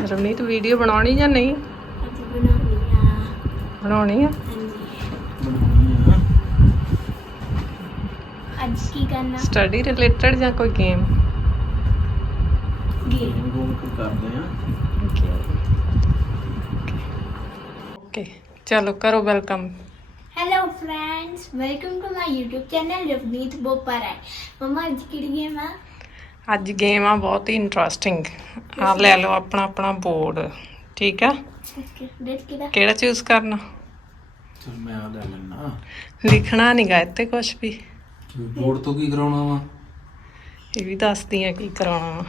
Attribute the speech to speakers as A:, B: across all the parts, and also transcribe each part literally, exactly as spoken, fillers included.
A: Ravneet video ਬਣਾਉਣੀ ਜਾਂ ਨਹੀਂ? ਬਣਾਉਣੀ ਆ।
B: ਅੱਜ ਕੀ ਕਰਨਾ?
A: ਸਟੱਡੀ ਰਿਲੇਟਡ ਜਾਂ ਕੋਈ ਗੇਮ?
B: ਗੇਮ
C: ਗੂਮ ਕਰਦੇ ਆ।
A: ਓਕੇ ਚਲੋ ਕਰੋ welcome.
B: Hello friends, welcome to my YouTube channel Ravneet Bopa Rai. ਮਮਾ ਅੱਜ ਕਿਹੜੀ ਗੇਮ ਆ?
A: ਅੱਜ ਗੇਮ ਆ ਬਹੁਤ ਹੀ ਇੰਟਰਸਟਿੰਗ। ਆ ਲੈ ਲਓ ਆਪਣਾ ਆਪਣਾ ਬੋਰਡ, ਠੀਕ ਆ?
B: ਓਕੇ, ਡੇਟ ਕਿਹਦਾ?
A: ਕਿਹੜਾ ਚੂਜ਼ ਕਰਨਾ?
C: ਚਲ ਮੈਂ ਆ ਲੈ ਲੈਣਾ।
A: ਲਿਖਣਾ ਨਹੀਂ ਗਾ ਇੱਥੇ ਕੁਝ ਵੀ।
C: ਬੋਰਡ ਤੋਂ ਕੀ ਕਰਾਉਣਾ ਵਾ?
A: ਇਹ ਵੀ ਦੱਸਦੀ ਆ ਕੀ ਕਰਾਉਣਾ ਵਾ।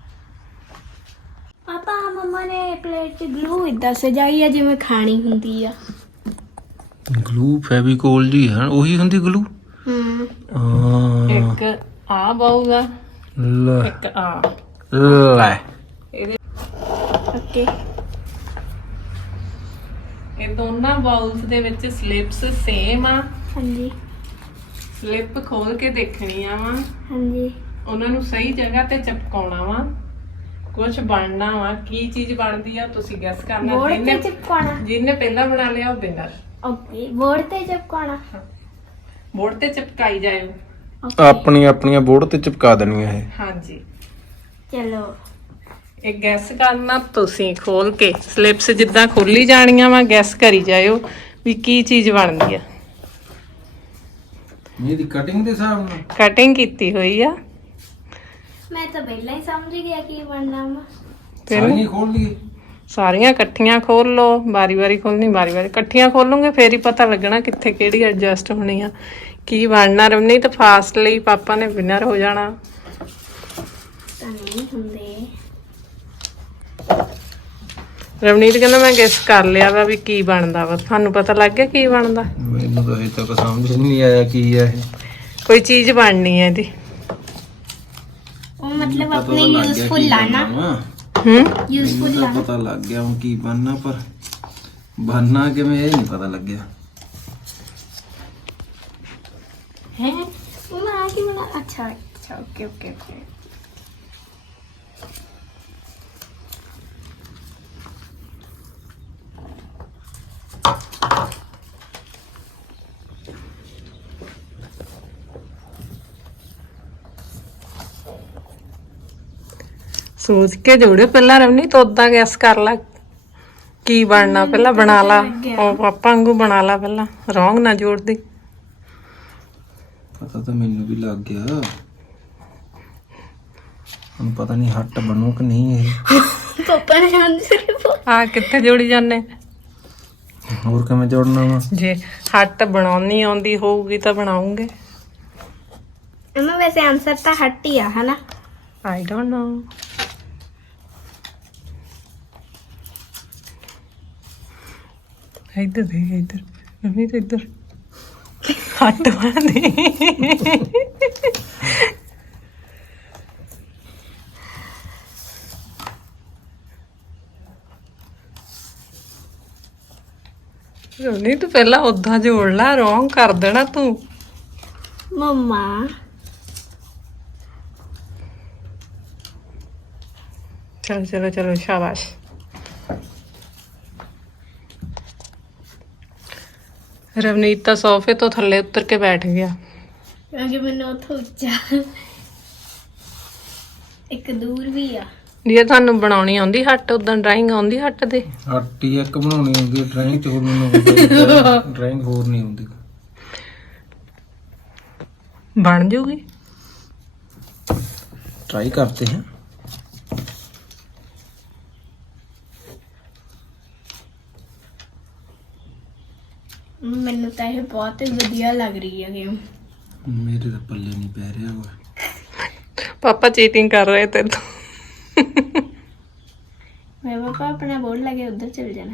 B: ਪਾਪਾ ਮਮਾ ਨੇ ਪਲੇਟ 'ਚ ਗਲੂ ਇਦਾਂ ਸਜਾਈ ਆ ਜਿਵੇਂ ਖਾਣੀ ਹੁੰਦੀ ਆ।
C: ਗਲੂ ਫੈਵੀਕੋਲ ਜੀ ਹੈ, ਉਹੀ ਹੁੰਦੀ ਗਲੂ।
B: ਹੂੰ
C: ਆ
A: ਇੱਕ ਆ ਬਾਊਗਾ,
C: ਲੈ
A: ਇੱਕ ਆ।
C: ਲੈ
A: ਇਹਦੇ
B: ਓਕੇ,
A: ਇਹ ਦੋਨਾਂ ਬਾਉਲਸ ਦੇ ਵਿੱਚ ਸਲਿਪਸ ਸੇਮ ਆ।
B: ਹਾਂਜੀ
A: ਸਲਿੱਪ ਖੋਲ ਕੇ ਦੇਖਣੀ ਆ ਵਾ,
B: ਹਾਂਜੀ
A: ਉਹਨਾਂ ਨੂੰ ਸਹੀ ਜਗ੍ਹਾ ਤੇ ਚਿਪਕਾਉਣਾ ਵਾ। ਕੁਝ ਬਣਨਾ ਵਾ, ਕੀ ਚੀਜ਼ ਬਣਦੀ ਆ ਤੁਸੀਂ ਗੈਸ ਕਰਨਾ।
B: ਬੋਰਡ ਤੇ
A: ਜਿਹਨੇ
B: ਚਿਪਕਾਉਣਾ।
A: ਜਿਹਨੇ ਪਹਿਲਾਂ ਬਣਾ ਲਿਆ ਉਹ ਵਿਨਰ।
B: ਓਕੇ, ਬੋਰਡ ਤੇ ਚਿਪਕਾਉਣਾ।
A: ਬੋਰਡ ਤੇ ਚਿਪਕਾਈ ਜਾਇਓ।
C: ਆਪਣੀ ਆਪਣੀਆਂ ਬੋਰਡ ਤੇ ਚਿਪਕਾ ਦੇਣੀਆਂ ਇਹ।
A: ਹਾਂਜੀ,
B: ਚਲੋ
A: ਇਹ ਗੈਸ ਕਰਨਾ ਤੁਸੀਂ ਖੋਲ ਕੇ। ਸਲਿਪਸ ਜਿੱਦਾਂ ਖੋਲੀ ਜਾਣੀਆਂ ਵਾ, ਗੈਸ ਕਰੀ ਜਾਇਓ ਵੀ ਕੀ ਚੀਜ਼ ਬਣਦੀ ਆ।
C: ਇਹਦੀ ਕਟਿੰਗ ਦੇ ਹਿਸਾਬ ਨਾਲ
A: ਕਟਿੰਗ ਕੀਤੀ ਹੋਈ ਆ।
B: ਮੈਂ ਤਾਂ ਪਹਿਲਾਂ ਹੀ ਸਮਝ ਗਿਆ ਕੀ ਬਣਨਾ ਵਾ।
A: ਫਿਰ
C: ਸਾਰੀਆਂ ਖੋਲ ਲਈਏ।
A: ਸਾਰੀਆਂ ਇਕੱਠੀਆਂ ਖੋਲ ਲਓ, ਵਾਰੀ ਵਾਰੀ ਖੋਲਣੀ, ਵਾਰੀ ਵਾਰੀ ਇਕੱਠੀਆਂ ਖੋਲੋਗੇ ਫੇਰ ਹੀ ਪਤਾ ਲੱਗਣਾ ਕਿੱਥੇ ਕਿਹੜੀ ਐਡਜਸਟ ਹੋਣੀ ਆ, ਕੀ ਬਣਨਾ। ਰਵਨੀਤ ਫਾਸਟ ਲਈ ਪਾਪਾ ਨੇ ਵਿਨਰ ਹੋ ਜਾਣਾ।
B: ਤਾਂ ਨਹੀਂ ਹੁੰਦੇ।
A: ਰਵਨੀਤ ਕਹਿੰਦਾ ਮੈਂ ਗੈਸ ਕਰ ਲਿਆ ਵਾ ਵੀ ਕੀ ਬਣਦਾ ਵਾ। ਤੁਹਾਨੂੰ ਪਤਾ ਲੱਗ ਗਿਆ ਕੀ ਬਣਦਾ?
C: ਮੈਨੂੰ ਤਾਂ ਅਜੇ ਤੱਕ ਸਮਝ ਨਹੀਂ ਆਇਆ ਕੀ ਹੈ ਇਹ।
A: ਕੋਈ ਚੀਜ਼ ਬਣਨੀ ਹੈ ਇਹਦੀ।
B: ਉਹ ਮਤਲਬ ਆਪਣੇ ਯੂਜ਼ਫੁਲ ਲਾਣਾ।
A: ਹੂੰ,
B: ਯੂਜ਼ਫੁਲ
C: ਮੈਨੂੰ ਤਾਂ
B: ਲਾਣਾ।
C: ਪਤਾ ਲੱਗ ਗਿਆ ਹੁਣ ਕੀ ਬਣਨਾ, ਪਰ ਬਣਨਾ ਕਿਵੇਂ ਇਹ ਨਹੀਂ ਪਤਾ ਲੱਗਿਆ।
B: ਹੈ ਮਮਾ ਆ ਕੀ ਬਣਾ? ਅੱਛਾ ਅੱਛਾ, ਓਕੇ ਓਕੇ ਓਕੇ।
A: ਸੋਚ ਕੇ ਜੋੜਿਓ ਪਹਿਲਾਂ। ਰਵਨੀਤ ਉਦਾਂ ਗੈਸ ਕਰ ਲਾ ਕੀ ਬਣਨਾ, ਪਹਿਲਾਂ ਬਣਾ ਲਾ। ਉਹ ਪਾਪਾ ਵਾਂਗੂ ਬਣਾ ਲਾ ਪਹਿਲਾਂ, ਰੌਂਗ ਨਾ ਜੋੜਦੀ।
C: ਪਤਾ ਤਾਂ ਮੈਨੂੰ ਵੀ ਲੱਗ ਗਿਆ, ਹੁਣ ਪਤਾ ਨਹੀਂ ਹੱਟ ਬਣੂ ਕਿ ਨਹੀਂ ਇਹ।
B: ਪਾਪਾ ਨੇ ਆਨਸਰ
A: ਆ ਕਿੱਥੇ ਜੋੜੀ ਜਾਂਦੇ?
C: ਹੋਰ ਕਿਵੇਂ ਜੋੜਨਾ ਵਾ?
A: ਜੇ ਹੱਟ ਬਣਾਉਣੀ ਆਉਂਦੀ ਹੋਊਗੀ ਤਾਂ ਬਣਾਉਂਗੇ।
B: ਮਮਾ ਵੈਸੇ ਆਨਸਰ ਤਾਂ ਹੱਟ ਹੀ ਆ, ਹਨਾ?
A: I don't know. ਇੱਧਰ ਦੇਖ, ਇੱਧਰ ਰਵਨੀਤ, ਇੱਧਰ ਹੱਟ ਬਣਦੀ। ਰਵਨੀਤ ਪਹਿਲਾਂ ਉਦਾਂ ਜੋੜ ਲਾ, ਰੌਂਗ ਕਰ ਦੇਣਾ ਤੂੰ।
B: ਮਮਾ
A: ਚਲੋ ਚਲੋ ਚਲੋ, ਸ਼ਾਬਾਸ਼। ਰਵਨੀਤ ਤਾਂ ਸੋਫੇ ਤੋਂ ਥੱਲੇ ਉਤਰ ਕੇ ਬੈਠ ਗਿਆ।
B: ਕਿਉਂਕਿ ਮੈਨੂੰ ਉੱਥੋਂ ਉੱਚਾ ਇੱਕ ਦੂਰ ਵੀ ਆ।
A: ਜੇ ਤੁਹਾਨੂੰ ਬਣਾਉਣੀ ਆਉਂਦੀ ਹੱਟ, ਉਦਾਂ ਡਰਾਇੰਗ ਆਉਂਦੀ ਹੱਟ ਦੇ?
C: ਹੱਟ ਹੀ ਇੱਕ ਬਣਾਉਣੀ ਹੁੰਦੀ, ਡਰਾਇੰਗ ਚ ਹੋਰ ਮੈਨੂੰ ਡਰਾਇੰਗ ਹੋਰ ਨਹੀਂ ਹੁੰਦੀ।
A: ਬਣ ਜੂਗੀ,
C: ट्राई करते हैं।
B: ਮੈਨੂੰ ਤਾਂ ਇਹ ਬਹੁਤ ਵਧੀਆ ਲੱਗ ਰਹੀ ਹੈ ਗੇਮ।
C: मेरे तो पल्ले नहीं पै रहा हुआ।
A: ਪਾਪਾ ਚੀਟਿੰਗ ਕਰ ਰਹੇ ਤੇ ਤੂੰ।
B: ਮੈਂ ਪਾਪਾ ਆਪਣਾ ਬੋਰਡ ਲਾ ਕੇ ਉੱਧਰ ਚਲ ਜਾਣਾ।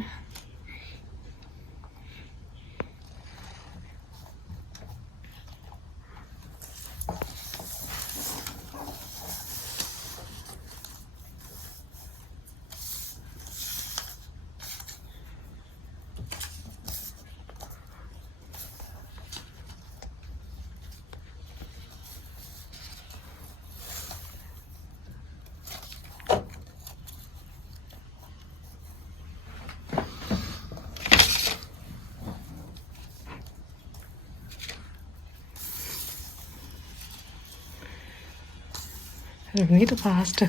A: ਨਹੀਂ ਤਾਂ ਫਾਸਟ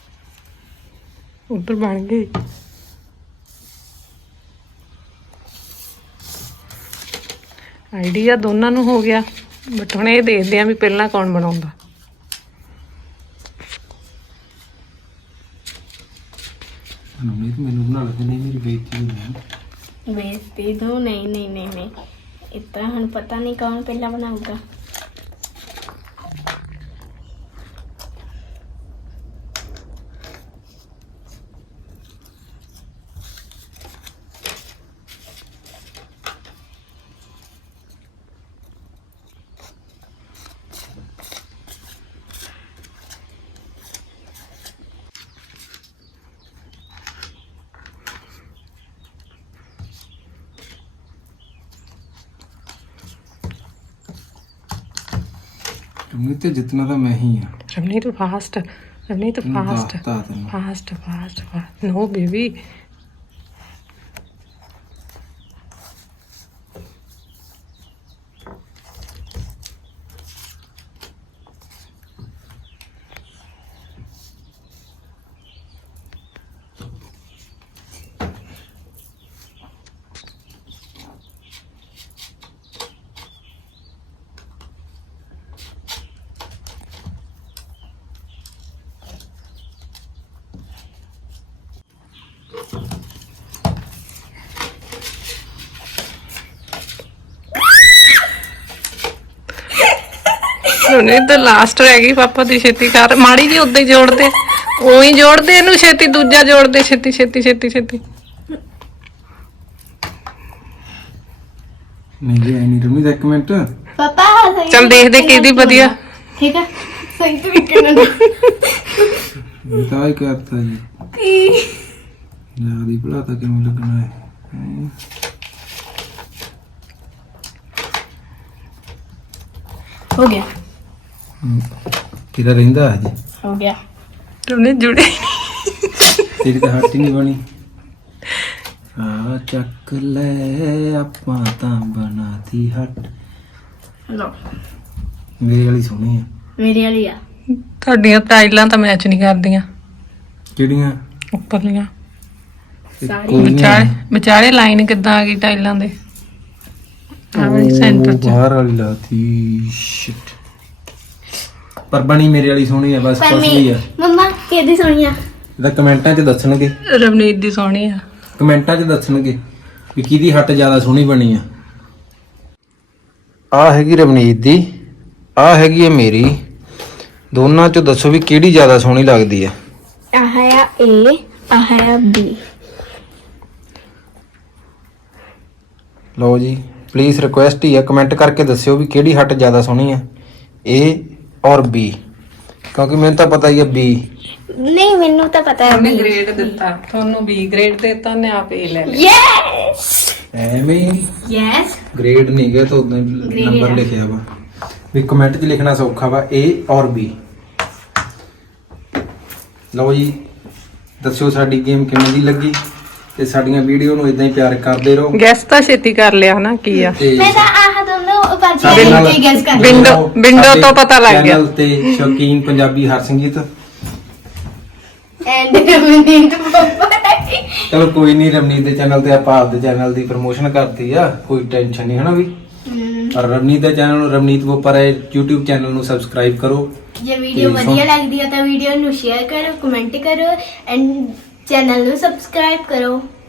A: ਉੱਧਰ ਬਣ ਗਈ। ਆਈਡੀਆ ਦੋਨਾਂ ਨੂੰ ਹੋ ਗਿਆ, ਬਟ ਹੁਣ ਇਹ ਦੇਖਦੇ ਆ ਵੀ ਪਹਿਲਾਂ ਕੌਣ ਬਣਾਉਂਦਾ।
C: ਰਵਨੀਤ ਮੈਨੂੰ ਬਣਾ ਲੈ, ਨਹੀਂ ਮੇਰੀ ਬੇਇੱਜ਼ਤੀ ਨਹੀਂ।
B: ਬੇਇੱਜ਼ਤੀ ਤੋਂ ਨਹੀਂ ਨਹੀਂ ਨਹੀਂ ਨਹੀਂ ਇਤਾਂ ਹੁਣ ਪਤਾ ਨਹੀਂ ਕੌਣ ਪਹਿਲਾਂ ਬਣਾਊਗਾ।
C: ਰਵਨੀਤ ਤੇ ਜਿੱਤਣਾ ਤਾਂ ਮੈਂ ਹੀ ਆ।
A: ਰਵਨੀਤ ਫਾਸਟ, ਰਵਨੀਤ ਫਾਸਟ
C: ਦੱਸਤਾ ਤੈਨੂੰ।
A: Fast fast fast. No baby, Ravneet ਤਾਂ ਲਾਸਟ ਰਹਿ ਗਈ। ਪਾਪਾ ਦੀ ਛੇਤੀ ਕਰ, ਮਾੜੀ ਜੀ ਉੱਦਾਂ ਹੀ ਜੋੜਦੇ, ਉਹੀ ਜੋੜਦੇ ਇਹਨੂੰ ਛੇਤੀ, ਦੂਜਾ ਜੋੜਦੇ ਛੇਤੀ ਛੇਤੀ ਛੇਤੀ ਛੇਤੀ।
C: ਨਹੀਂ ਜੀ ਨਹੀਂ ਰਵਨੀਤ, ਇੱਕ ਮਿੰਟ।
B: ਪਾਪਾ ਸਹੀ
A: ਚੱਲ ਦੇਖਦੇ ਕਿਹਦੀ ਵਧੀਆ।
B: ਠੀਕ ਹੈ, ਸਹੀ ਤਰੀਕੇ ਨਾਲ
C: ਇਹ ਤਾਂ ਹੀ ਕਰਤਾ ਜੀ। ਜਿਆਦਾ ਭਲਾ ਤਾਂ ਕਿਵੇਂ ਲੱਗਣਾ ਹੈ। ਹੈਂ।
B: ਹੋ ਗਿਆ
C: ਹਮ, ਤੇਰਾ ਰਹਿੰਦਾ ਹੈ ਜੀ।
B: ਹੋ ਗਿਆ।
A: ਰਵਨੀਤ ਜੁੜੇ
C: ਤੇਰੀ ਤਾਂ ਹੱਟ ਹੀ ਨਹੀਂ ਬਣੀ। ਆ ਚੱਕ ਲੈ ਆਪਾਂ ਤਾਂ ਬਣਾਤੀ ਹੱਟ।
B: ਲੋ
C: ਮੇਰੇ ਵਾਲੀ ਸੋਹਣੀ ਆ।
B: ਮੇਰੇ ਵਾਲੀ ਆ।
A: ਤੁਹਾਡੀਆਂ ਟਾਈਲਾਂ ਤਾਂ ਮੈਚ ਨਹੀਂ ਕਰਦੀਆਂ
C: ਕਿਹੜੀਆਂ?
A: ਉੱਪਰਲੀਆਂ।
C: ਤੇ
B: ਸਾਰੀ
C: ਕੋਈ ਨੀ।
A: ਵਿਚਾਲੇ ਵਿਚਾਲੇ ਲਾਈਨ ਕਿੱਦਾਂ ਆ ਗਈ ਟਾਈਲਾਂ ਦੇ? ਆ ਵਾਲੀ ਸੈਂਟਰ
C: ਉਹ
A: ਚ।
C: ਬਾਹਰ ਵਾਲੀ ਲਾਤੀ। ਸ਼ਿਟ। ਪਰ ਬਣੀ ਮੇਰੇ ਵਾਲੀ ਸੋਹਣੀ ਆ, ਬਸ
B: ਪਰ
C: ਕੁਛ ਵੀ ਆ।
B: ਮੰਮਾ ਕਿਹਦੀ ਸੋਹਣੀ ਆ?
C: ਇਹਦਾ ਕਮੈਂਟਾਂ 'ਚ ਦੱਸਣਗੇ,
A: ਰਵਨੀਤ ਦੀ ਸੋਹਣੀ ਆ।
C: ਕਮੈਂਟਾਂ 'ਚ ਦੱਸਣਗੇ ਵੀ ਕਿਹਦੀ ਹੱਟ ਜ਼ਿਆਦਾ ਸੋਹਣੀ ਬਣੀ ਆ। ਆ ਹੈਗੀ ਰਵਨੀਤ ਦੀ, ਆ ਹੈਗੀ ਹੈ ਮੇਰੀ। ਦੋਨਾਂ 'ਚੋਂ ਦੱਸੋ ਵੀ ਕਿਹੜੀ ਜ਼ਿਆਦਾ ਸੋਹਣੀ ਲੱਗਦੀ ਆ।
B: ਆਹ ਆ ਏ, ਆਹ ਆ ਬੀ।
C: ਲਓ ਜੀ, ਪਲੀਜ਼ ਰਿਕੁਐਸਟ ਹੀ ਆ, ਕਮੈਂਟ ਕਰਕੇ ਦੱਸਿਓ ਵੀ ਕਿਹੜੀ ਹੱਟ ਜ਼ਿਆਦਾ ਸੋਹਣੀ ਆ, ਏ ਔਰ ਬੀ। ਕਿਉਂਕਿ ਮੈਨੂੰ ਤਾਂ ਪਤਾ ਹੀ ਆ ਬੀ।
B: ਨਹੀਂ ਮੈਨੂੰ ਤਾਂ ਪਤਾ ਹੈ
A: ਉਹਨੇ ਗ੍ਰੇਡ ਦਿੱਤਾ ਤੁਹਾਨੂੰ, ਬੀ ਗ੍ਰੇਡ ਦਿੱਤਾ, ਉਹਨੇ ਆਪ ਏ ਲੈ ਲਿਆ।
B: ਯੈਸ
C: ਐਵੇਂ
B: ਯੈਸ।
C: ਗ੍ਰੇਡ ਨਹੀਂ ਗਿਆ ਤਾਂ ਉਦਾਂ ਨੰਬਰ ਲਿਖਿਆ ਵਾ ਵੀ ਕਮੈਂਟ 'ਚ ਲਿਖਣਾ ਸੌਖਾ ਵਾ, ਏ ਔਰ ਬੀ। ਲਓ ਜੀ, ਦੱਸਿਓ ਸਾਡੀ ਗੇਮ ਕਿਵੇਂ ਦੀ ਲੱਗੀ ਤੇ ਸਾਡੀਆਂ ਵੀਡੀਓ ਨੂੰ ਇਦਾਂ ਹੀ ਪਿਆਰ ਕਰਦੇ ਰਹੋ।
A: ਗੈਸ ਤਾਂ ਛੇਤੀ ਕਰ ਲਿਆ ਨਾ ਕੀ ਆ।
C: ਤੇ
B: ਮੈਂ ਤਾਂ ਆਹ ਦੋਨੋਂ
C: ਸਾਡੇ
B: ਪਾਰਟੀ
C: ਨਾਲ
B: ਤੇ ਗੈਸ ਕਰ
A: ਵਿੰਡੋ-
C: ਸਾਡੇ
A: ਵਿੰਡੋ ਤੋਂ ਪਤਾ ਲੱਗ ਗਿਆ।
C: ਚੈਨਲ ਤੇ ਸ਼ੌਕੀਨ ਪੰਜਾਬੀ ਹਰਸਿੰਘਜੀਤ।
B: ਐਂਡ ਰਵਨੀਤ ਬੱਬਾ।
C: ਚਲੋ ਕੋਈ ਨਹੀਂ, ਰਵਨੀਤ ਦੇ ਚੈਨਲ ਤੇ ਆਪਾਂ ਆਪਦੇ ਚੈਨਲ ਦੀ ਪ੍ਰਮੋਸ਼ਨ ਕਰਤੀ ਆ, ਕੋਈ ਟੈਨਸ਼ਨ ਨਹੀਂ ਹਨਾ ਵੀ। ਔਰ ਰਵਨੀਤ ਦੇ ਚੈਨਲ ਨੂੰ, ਰਵਨੀਤ ਬੋਪਰ ਹੈ YouTube ਚੈਨਲ ਨੂੰ ਸਬਸਕ੍ਰਾਈਬ ਕਰੋ।
B: ਜੇ ਵੀਡੀਓ
C: ਤੇ
B: ਵਧੀਆ ਲੱਗਦੀ ਹੈ ਤਾਂ ਵੀਡੀਓ ਨੂੰ ਸ਼ੇਅਰ ਕਰੋ, ਕਮੈਂਟ ਕਰੋ ਐਂਡ ਚੈਨਲ ਨੂੰ ਸਬਸਕ੍ਰਾਈਬ ਕਰੋ।